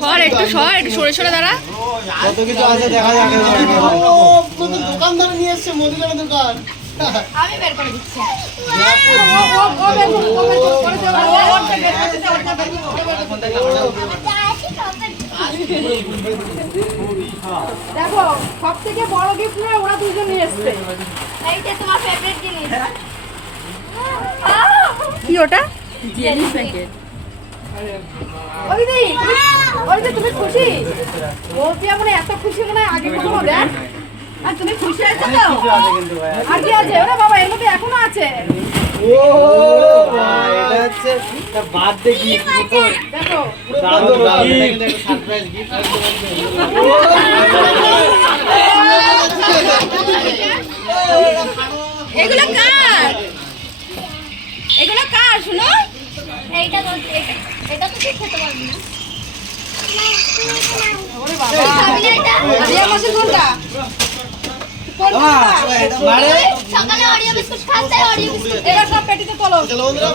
সর একটু সর একটু সরে সরে দাঁড়া। কত কিছু আছে দেখা যাক। দোকানদার নিয়ে এসছে মুদিখানা দোকান। আমি বের করে দিচ্ছি। দেখো সব থেকে বড় গিফট নয় ওরা দুজন নিয়ে এসছে। এইটা তোমার ফেভারিট জিনিস। কি ওটা? ওই যে তুমি খুশি? বলছি মানে এত খুশি মনে হয় আগে কখনো দেখ। আর তুমি খুশি আছো তো? আর কি আছে? ওরে বাবা এর মধ্যে এখনও আছে। ও এটা হচ্ছে বার্থডে গিফট দেখো। দারুণ দারুণ একটা সারপ্রাইজ গিফট এগুলো কার? এগুলো কার? শুনো। এইটা এটা- এটা তো তুই খেতে পারবি না ওরে বাবা খাবি না এটা আরিয়া মাসে কোনটা? মানে সকালে অরিও বিস্কুট খাচ্ছে তাই বিস্কুট এবার সব পেটিতে তোলো। চলো বন্ধুরা